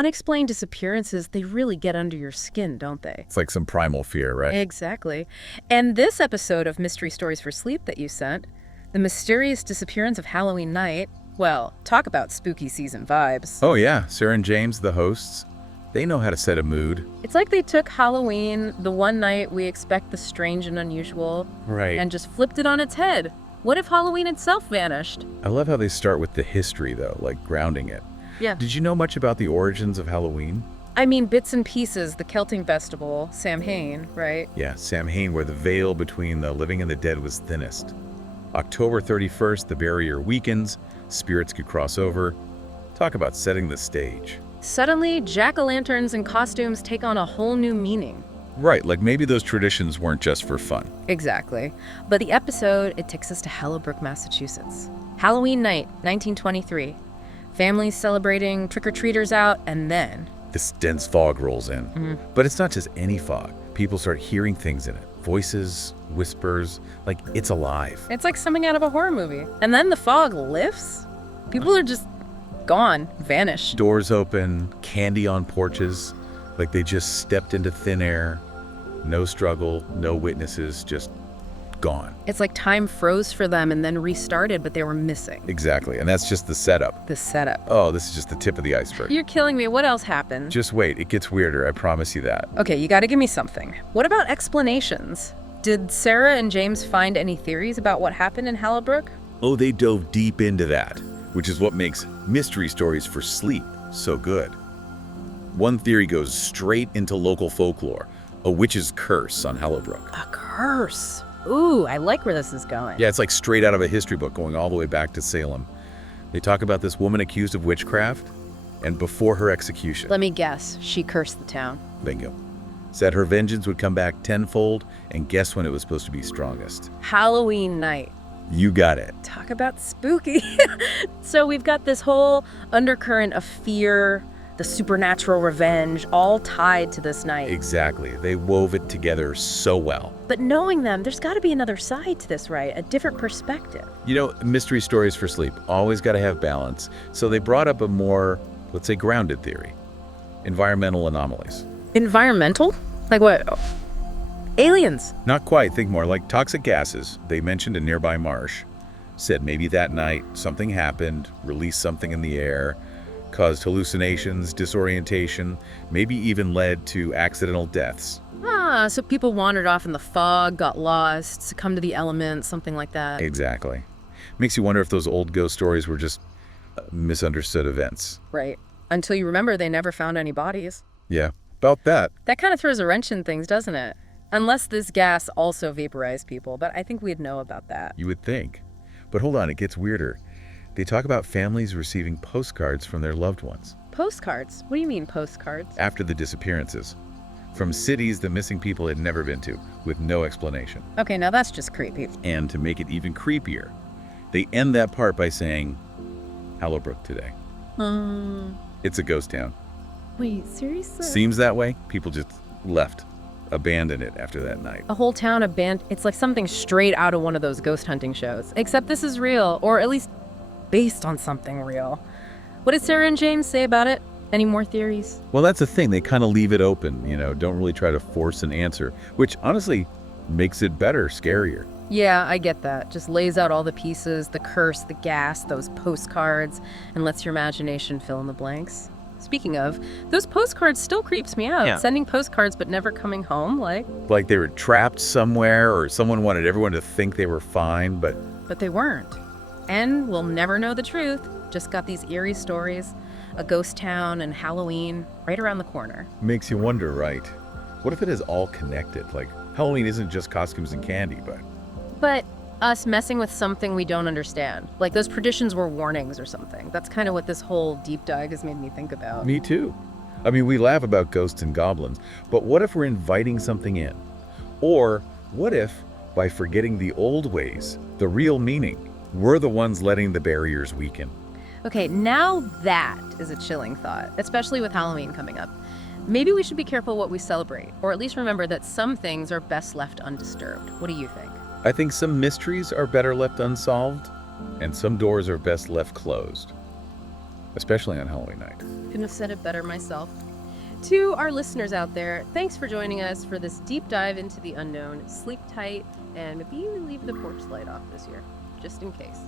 Unexplained disappearances, they really get under your skin, don't they? It's like some primal fear, right? Exactly. And this episode of Mystery Stories for Sleep that you sent, the mysterious disappearance of Halloween night, well, talk about spooky season vibes. Oh yeah, Sarah and James, the hosts, they know how to set a mood. It's like they took Halloween, the one night we expect the strange and unusual, Right. and just flipped it on its head. What if Halloween itself vanished? I love how they start with the history, though, like grounding it. Yeah. Did you know much about the origins of Halloween? I mean, bits and pieces, the Celtic festival, Samhain, right? Yeah, Samhain, where the veil between the living and the dead was thinnest. October 31st, the barrier weakens, spirits could cross over. Talk about setting the stage. Suddenly, jack-o'-lanterns and costumes take on a whole new meaning. Right, like maybe those traditions weren't just for fun. Exactly. But the episode, it takes us to Hallowbrook, Massachusetts. Halloween night, 1923. Families celebrating, trick-or-treaters out, and then... This dense fog rolls in. But it's not just any fog. People start hearing things in it. Voices, whispers, like it's alive. It's like something out of a horror movie. And then the fog lifts. People are just gone, vanished. Doors open, candy on porches, like they just stepped into thin air. No struggle, no witnesses, just gone. It's like time froze for them and then restarted, but they were missing. Exactly, and that's just the setup. The setup. Oh, this is just the tip of the iceberg. You're killing me. What else happened? Just wait, it gets weirder, I promise you that. Okay, you gotta give me something. What about explanations? Did Sarah and James find any theories about what happened in Hallowbrook? Oh, they dove deep into that, which is what makes Mystery Stories for Sleep so good. One theory goes straight into local folklore, a witch's curse on Hallowbrook. A curse. Ooh, I like where this is going. Yeah, it's like straight out of a history book going all the way back to Salem. They talk about this woman accused of witchcraft, and before her execution, Let me guess, she cursed the town. bingo, said her vengeance would come back tenfold, and guess when it was supposed to be strongest? Halloween night. You got it. Talk about spooky. So we've got this whole undercurrent of fear, the supernatural revenge, all tied to this night. Exactly. They wove it together so well. But knowing them, there's got to be another side to this, right? A different perspective. You know, Mystery Stories for Sleep always got to have balance. So they brought up a more, let's say, grounded theory. Environmental anomalies. Environmental? Like what? Aliens. Not quite. Think more like toxic gases. They mentioned a nearby marsh. Said maybe that night something happened, released something in the air, caused hallucinations, disorientation, maybe even led to accidental deaths. Ah, so people wandered off in the fog, got lost, succumbed to the elements, something like that. Exactly. Makes you wonder if those old ghost stories were just misunderstood events. Right. Until you remember they never found any bodies. Yeah, about that. That kind of throws a wrench in things, doesn't it? Unless this gas also vaporized people, but I think we'd know about that. You would think. But hold on, it gets weirder. They talk about families receiving postcards from their loved ones Postcards? What do you mean postcards? after the disappearances, from cities the missing people had never been to, with no explanation. Okay, now that's just creepy. And to make it even creepier, they end that part by saying, Hallowbrook today. It's a ghost town. Wait, seriously? Seems that way. People just left, abandoned it after that night. A whole town abandoned. It's like something straight out of one of those ghost hunting shows. Except this is real, or at least based on something real. What did Sarah and James say about it? Any more theories? Well, that's the thing. They kind of leave it open, don't really try to force an answer, which honestly makes it better, scarier. Yeah, I get that. Just lays out all the pieces, the curse, the gas, those postcards, and lets your imagination fill in the blanks. Speaking of, those postcards still creeps me out. Yeah. Sending postcards but never coming home, Like they were trapped somewhere, or someone wanted everyone to think they were fine, but they weren't. And we'll never know the truth. Just got these eerie stories, a ghost town and Halloween right around the corner. makes you wonder, right? What if it is all connected? Like Halloween isn't just costumes and candy, But us messing with something we don't understand. Like those traditions were warnings or something. That's kind of what this whole deep dive has made me think about. Me too. I mean, we laugh about ghosts and goblins, but what if we're inviting something in? Or what if, by forgetting the old ways, the real meaning, we're the ones letting the barriers weaken? Okay, now that is a chilling thought, especially with Halloween coming up. Maybe we should be careful what we celebrate, or at least remember that some things are best left undisturbed. What do you think? I think some mysteries are better left unsolved, and some doors are best left closed. especially on Halloween night. Couldn't have said it better myself. To our listeners out there, thanks for joining us for this deep dive into the unknown. Sleep tight, and maybe even leave the porch light off this year, just in case.